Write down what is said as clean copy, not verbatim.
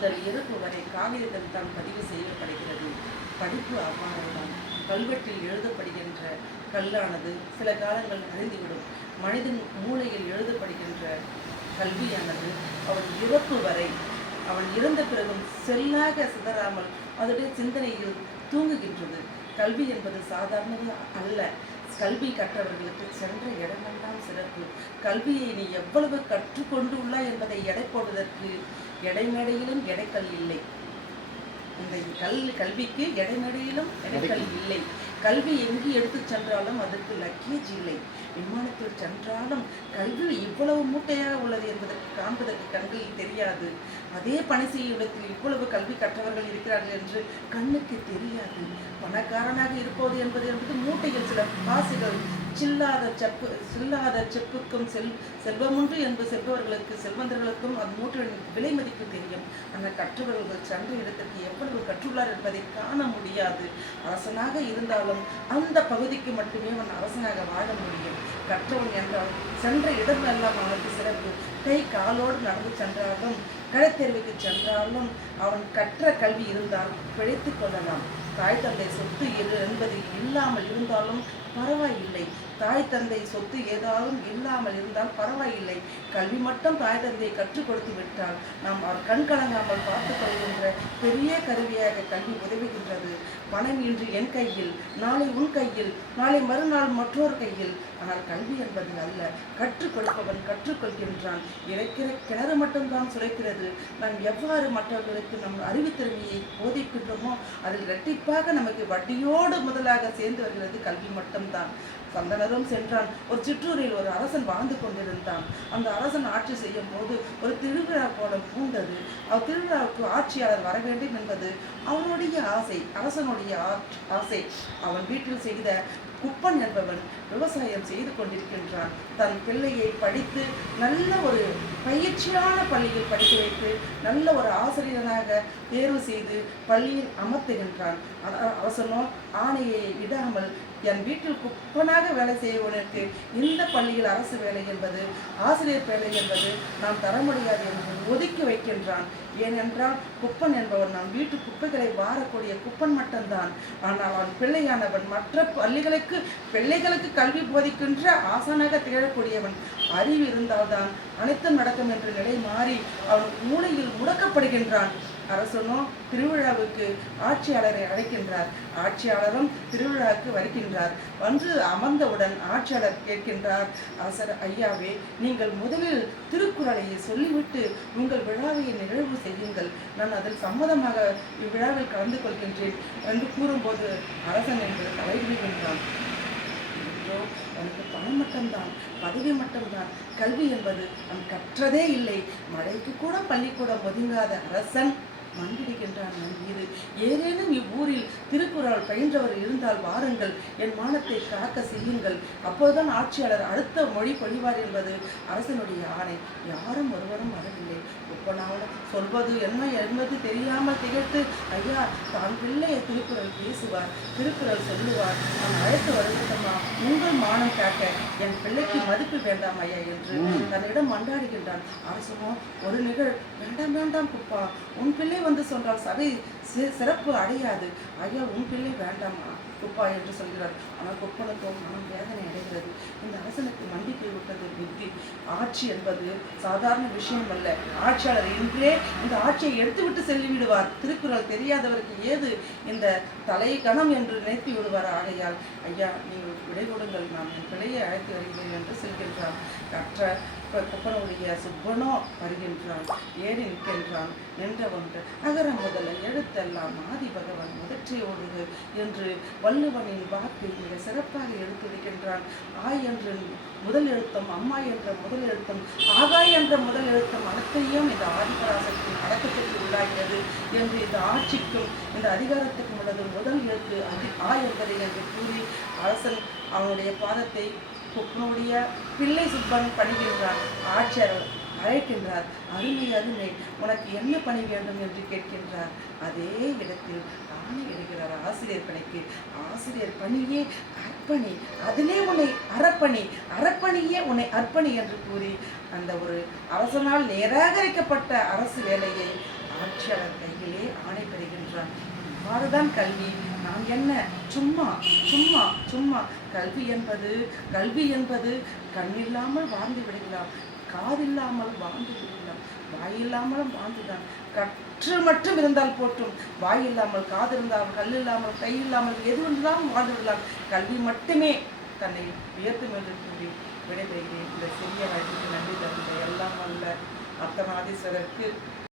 முதல் இறப்பு வரை காகிதத்தில் தான் பதிவு செய்யப்படுகிறது. படிப்பு அவ்வாறுதான். கல்வெட்டில் எழுதப்படுகின்ற கல்லானது சில காலங்கள் அழிந்துவிடும். மனிதன் மூளையில் எழுதப்படுகின்ற கல்வியானது அவன் இறப்பு வரை, அவன் இறந்த பிறகும் செல்லாக சிதறாமல் அதனுடைய சிந்தனையில் தூங்குகின்றது. கல்வி என்பது சாதாரணது அல்ல. கல்வி கற்றவர்களுக்கு சென்ற இடமெல்லாம் சிறப்பு. கல்வியை நீ எவ்வளவு கற்றுக்கொண்டுள்ளாய் என்பதை எடை போடுவதற்கு எடைமேடையிலும் எடைக்கல் இல்லை. இந்த கல்விக்கு எடைமேடையிலும் எடைக்கல் இல்லை. கல்வி எங்கு எடுத்து சென்றாலும் அதற்கு லக்கேஜ் இல்லை. விமானத்தில் சென்றாலும் கல்வி இவ்வளவு மூட்டையாக உள்ளது என்பதற்கு காண்பதற்கு கண்களில் தெரியாது. அதே பணி செய்யும் இடத்தில் இவ்வளவு கல்வி கற்றவர்கள் இருக்கிறார்கள் என்று கண்ணுக்கு தெரியாது. பணக்காரனாக இருப்பது என்பது மூட்டையில் சில காசுகள், சில்லாத செப்புக்கும் செல்வமுண்டு என்று செல்பவர்களுக்கு, செல்வந்தர்களுக்கும் அது மூட்டையின் விலை மதிப்பு தெரியும். ஆனால் கற்றவர்கள் சென்ற இடத்திற்கு எவ்வளவு கற்றுள்ளார் என்பதை காண முடியாது. அரசனாக இருந்தாலும் அந்த பகுதிக்கு மட்டுமே அவன் அரசனாக வாழ முடியும். கற்றவன் என்றால் சென்ற இடம் எல்லாம் அவனுக்கு சிறப்பு. கை காலோடு நடந்து சென்றாலும், கடைத்தேர்வுக்கு சென்றாலும் அவன் கற்ற கல்வி இருந்தால் பிழைத்து கொள்ளலாம். தாய் தந்தை சொத்து என்பது இல்லாமல் இருந்தாலும் பரவாயில்லை. தாய் தந்தை சொத்து ஏதாவது இல்லாமல் இருந்தால் பரவாயில்லை. கல்வி மட்டும் தாய் தந்தையை கற்றுக் கொடுத்து விட்டால் நாம் அவர் கண் கலங்காமல் பார்த்துக் கொள்கின்ற பெரிய கருவியாக கல்வி உதவுகின்றது. பணம் இன்று என் கையில், நாளை உன் கையில், நாளை மறுநாள் மற்றொரு கையில். ஆனால் கல்வி என்பது அல்ல. கற்றுக் கொடுப்பவன் கற்றுக்கொள்கின்றான். இறைக்கிற கிணறு மட்டும்தான் சுரைக்கிறது. நாம் எவ்வாறு மற்றவர்களுக்கு நம் அறிவுத்திறமையை போதிக்கின்றோமோ அதில் இரட்டிப்பாக நமக்கு வட்டியோடு முதலாக சேர்ந்து வருகிறது கல்வி மட்டும்தான். சந்தனரும் சென்றான். ஒரு சிற்றூரில் ஒரு அரசன் வாழ்ந்து கொண்டிருந்தான். அந்த அரசன் ஆட்சி செய்யும் போது ஒரு திருவிழா கோலம் பூண்டது. திருவிழாவுக்கு ஆட்சியாளர் வர வேண்டும் என்பது அவனுடைய ஆசை, அரசனுடைய ஆசை. அவன் வீட்டில் செய்த குப்பன் என்பவன் விவசாயம் செய்து கொண்டிருக்கின்றான். தன் பிள்ளையை படித்து நல்ல ஒரு பயிற்சியான பள்ளியில் படிக்க வைத்து நல்ல ஒரு ஆசிரியனாக தேர்வு செய்து பள்ளியில் அமர்த்துகின்றான். அரசனோ ஆணையை இடாமல் என் வீட்டில் குப்பனாக வேலை செய்வதற்கு இந்த பள்ளியில் அரசு வேலை என்பது, ஆசிரியர் வேலை என்பது நாம் தர முடியாது என்று ஒதுக்கி வைக்கின்றான். ஏனென்றால் குப்பன் என்பவன் நம் வீட்டு குப்பைகளை வாரக்கூடிய குப்பன் மட்டும்தான். ஆனால் அவன் பிள்ளையானவன் மற்ற பிள்ளைகளுக்கு கல்வி போதிக்கின்ற ஆசானாக திகழக்கூடியவன். அறிவு இருந்தால்தான் அனைத்தும் நடக்கும் என்ற நிலை மாறி அவன் மூளையில் முடக்கப்படுகின்றான். அரசனோ திருவிழாவுக்கு ஆட்சியாளரை அழைக்கின்றார். ஆட்சியாளரும் திருவிழாவுக்கு வருகின்றார். வந்து அமர்ந்தவுடன் ஆட்சியாளர் கேட்கின்றார், அரசர் ஐயாவே, நீங்கள் முதலில் திருக்குறளை சொல்லிவிட்டு உங்கள் விழாவை நிகழ்வு செய்யுங்கள். நான் அதில் சம்மதமாக இவ்விழாவில் கலந்து கொள்கின்றேன் என்று கூறும்போது அரசன் என்பது தலைவிடுகின்றான். அவனுக்கு பணம் மட்டும்தான், பதவி மட்டும்தான். கல்வி என்பது அவன் கற்றதே இல்லை. மழைக்கு கூட பள்ளிக்கூடம் ஒதுங்காத அரசன் மண்டிடுகின்றான். நம் மீது ஏதேனும் இவ்வூரில் திருக்குறள் பயின்றவர் இருந்தால் வாருங்கள், என் மானத்தை காக்க செய்யுங்கள், அப்போதுதான் ஆட்சியாளர் அடுத்த மொழி பொழிவார் என்பது அரசனுடைய ஆணை. யாரும் ஒருவரும் வரவில்லை. ஒப்பனாவோட சொல்வது என்ன என்பது தெரியாமல் திகழ்த்து, ஐயா, தான் பிள்ளையை திருக்குறள் பேசுவார், திருக்குறள் சொல்லுவார், நான் அழைத்து வருகின்றமா, உங்கள் மானம் காக்க என் பிள்ளைக்கு மதிப்பு வேண்டாம் ஐயா என்று தன்னிடம் மண்டாடுகின்றான். அரசனோ ஒரு நிகழ், வேண்டாம் வேண்டாம் குப்பா, உன் பிள்ளை வந்து சொன்னால் சபை சிறப்பு அடையாது. ஐயா, உன் பிள்ளை வேண்டாமா குப்பா என்று சொல்கிறார். ஆனால் குப்பனுக்கு மனம் வேதனை அடைகிறது. இந்த அரசனுக்கு மண்டி போய்விட்டது புத்தி. ஆட்சி என்பது சாதாரண விஷயம் அல்ல. ஆட்சியாளர் இன்றே இந்த ஆட்சியை எடுத்துவிட்டு செல்லிவிடுவார். திருக்குறள் தெரியாதவருக்கு ஏது இந்த தலை கணம் என்று நினைத்து விடுவார். ஆகையால் ஐயா, நீங்கள் விடை கொடுங்கள், நான் என் பிள்ளையை அழைத்து வருகிறேன் என்று செல்கின்றான். கற்ற குப்பனுடைய சுப்பனோ வருகின்றான். ஏறி நிற்கின்றான். என்றவன்று அகர முதல எழுத்தெல்லாம் ஆதி பகவன் முதற்றே ஓடுக என்று வள்ளுவனின் வாக்கை மிக சிறப்பாக எடுத்துரைக்கின்றான். ஆய் என்ற முதல் எழுத்தம், அம்மா என்ற முதல் எழுத்தம், ஆகாய் என்ற முதல் எழுத்தம் அனைத்தையும் இந்த ஆதிபராசக்தியின் அடக்கத்திற்கு உள்ளாகிறது என்று இந்த ஆட்சிக்கும் இந்த அதிகாரத்துக்கும் உள்ளது முதல் எழுத்து ஆ என்பதை என்று கூறி அரசன் அவனுடைய பாதத்தை குப்பனுடைய பிள்ளை சுப்பன் பணிகின்றான். ஆட்சியர் அழைக்கின்றார். அருமை அருமை, உனக்கு என்ன பணி வேண்டும் என்று கேட்கின்றார். அதே இடத்தில் ஆணை எடுக்கிறார் ஆசிரியர் பணிக்கு. ஆசிரியர் பணியே அர்ப்பணி, அதிலே உன்னை அறப்பணி, அறப்பணியே உன்னை அர்ப்பணி என்று கூறி அந்த ஒரு அரசனால் நிராகரிக்கப்பட்ட அரசு வேலையை ஆட்சியாளர் கையிலே ஆணை பெறுகின்றான். இவ்வாறுதான் கல்வி. நாம் என்ன சும்மா சும்மா சும்மா கல்வி என்பது கண்ணில்லாமல் வாழ்ந்து விடலாம், காதில்லாமல் வாழ்ந்து விடலாம், வாயில்லாமலும் வாழ்ந்துதான். கற்று மட்டும் இருந்தால் போட்டும், வாய் இல்லாமல், காது இருந்தால், கல் இல்லாமல், கை இல்லாமல், எது இருந்தாலும் வாழ்ந்து விடலாம். கல்வி மட்டுமே தன்னை உயர்த்தும் என்று கூறி விடைபெறுகிறேன். இந்த சிறிய வாய்ப்புக்கு நன்றி தருகிற எல்லாம் வல்ல அர்த்தநாதீஸ்வரருக்கு